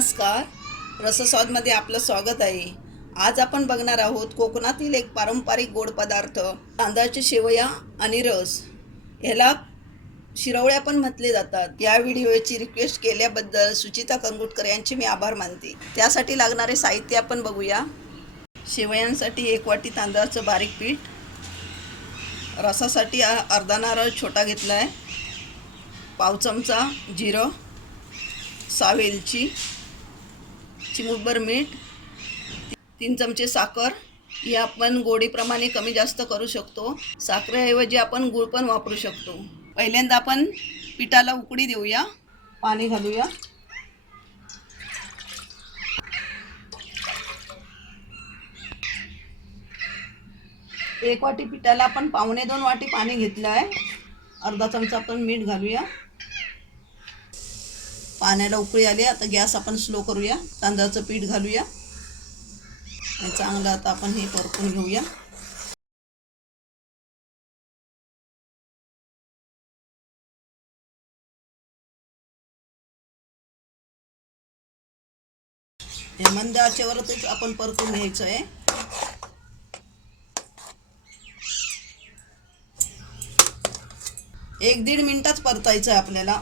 नमस्कार. रसस्वादमध्ये आपलं स्वागत आहे. आज आपण बघणार आहोत कोकणातील एक पारंपरिक गोड पदार्थ तांदळाच्या शेवया आणि रस. ह्याला शिरवळ्या पण म्हटले जातात. या व्हिडिओची रिक्वेस्ट केल्याबद्दल सुचिता कंगुटकर यांचे मी आभार मानते. त्यासाठी लागणारे साहित्य आपण बघूया. शेवयांसाठी 1 वाटी तांदळाचं बारीक पीठ, रसासाठी अर्धा नारळ छोटा घेतला आहे, पाव चमचा जिरं, 6 वेलची, चिमूटभर मीठ, 3 चमचे साखर. ही आपण गोडीप्रमाणे कमी जास्त करू शकतो. साखरेऐवजी आपण गूळ पण वापरू शकतो. पहिल्यांदा आपण पिठाला उकळी देऊया. पाणी घालूया. एक वाटी पिठाला आपण 1.25 वाटी पाणी घेतलं आहे. अर्धा चमचा आपण मीठ घालूया. पाण्याला उकळी आली. आता गॅस आपण स्लो करूया. तांदळाचं पीठ घालूया आणि चांगलं आता आपण हे परतून घेऊया. हे मंद आचेवरच आपण परतून घ्यायचं आहे. एक दीड मिनिटाच परतायचं आहे आपल्याला.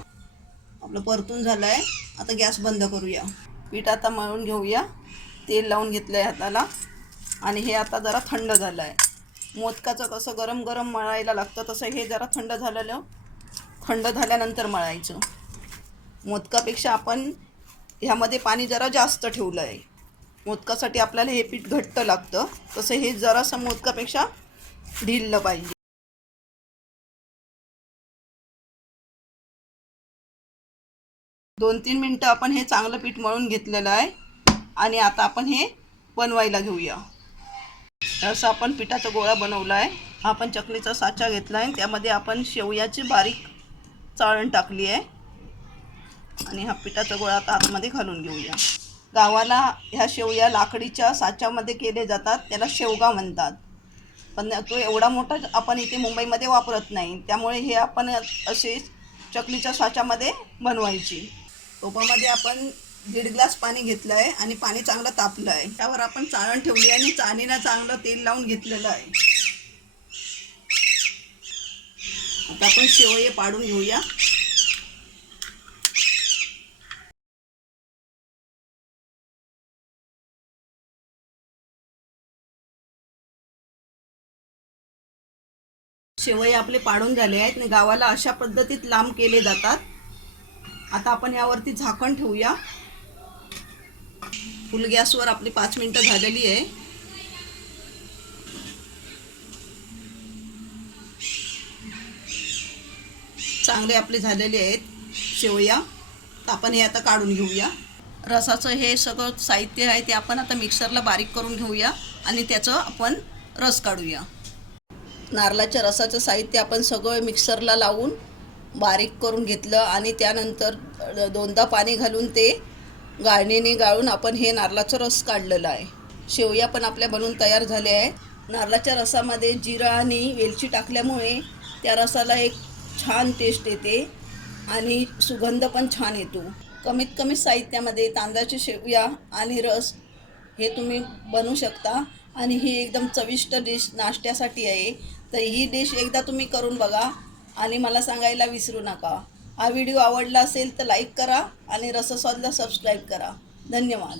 आपलं परतून झालं आहे. आता गॅस बंद करूया. पीठ आता मळून घेऊया. तेल लावून घेतलं आहे हाताला आणि हे आता जरा थंड झालं आहे. मोदकाचं कसं गरम गरम मळायला लागतं तसं हे जरा थंड झाल्यानंतर मळायचं. मोदकापेक्षा आपण ह्यामध्ये पाणी जरा जास्त ठेवलं आहे. मोदकासाठी आपल्याला हे पीठ घट्ट लागतं, तसं हे जरासं मोदकापेक्षा ढिल्लं पाहिजे. 2-3 मिनटं आपण हे चांगलं पीठ मळून घेतलेलं आहे आणि आता आपण हे बनवायला घेऊया. असं आपण पिठाचा गोळा बनवला आहे. आपण चकलीचा साचा घेतला आहे. त्यामध्ये आपण शेवयाची बारीक चाळण टाकली आहे आणि हा पिठाचा गोळा आता आतमध्ये घालून घेऊया. गावाला ह्या शेवया लाकडीच्या साच्यामध्ये केले जातात. त्याला शेवगा म्हणतात. पण तो एवढा मोठा आपण इथे मुंबईमध्ये वापरत नाही. त्यामुळे हे आपण असे चकलीच्या साच्यामध्ये बनवायची. टोपामध्ये आपण 1.5 ग्लास पाणी घेतलं आहे आणि पाणी चांगलं तापलं आहे. त्यावर आपण चाळण ठेवली आणि चाळणीला चांगलं तेल लावून घेतलेलं आहे. आता आपण शेवये पाडून घेऊया. शेवये आपले पाडून झाले आहेत आणि गावाला अशा पद्धतीत लांब केले जातात. आता आपण यावरती झाकण ठेवूया. फुल गॅसवर आपली 5 मिनिटं झालेली आहे. चांगले आपले झालेले आहेत शेवया. तर आपण हे आता काढून घेऊया. रसाचं हे सगळं साहित्य आहे ते आपण आता मिक्सरला बारीक करून घेऊया आणि त्याचं आपण रस काढूया. नारळाच्या रसाचं साहित्य आपण सगळं मिक्सरला लावून बारीक करून घेतलं आणि त्यानंतर 2दा पाणी घालून ते गाळणीने गाळून आपण हे नारळाचं रस काढलेलं आहे. शेवया पण आपल्या बनवून तयार झाले आहेत. नारळाच्या रसामध्ये जिरा आणि वेलची टाकल्यामुळे त्या रसाला एक छान टेस्ट येते आणि सुगंध पण छान येतो. कमीत कमी साहित्यामध्ये तांदळाची शेवया आणि रस हे तुम्ही बनवू शकता आणि ही एकदम चविष्ट डिश नाश्त्यासाठी आहे. तर ही डिश एकदा तुम्ही करून बघा आणि मला सांगायला विसरू नका. हा व्हिडिओ आवडला असेल तर लाईक करा आणि रसस्वादला सबस्क्राईब करा. धन्यवाद.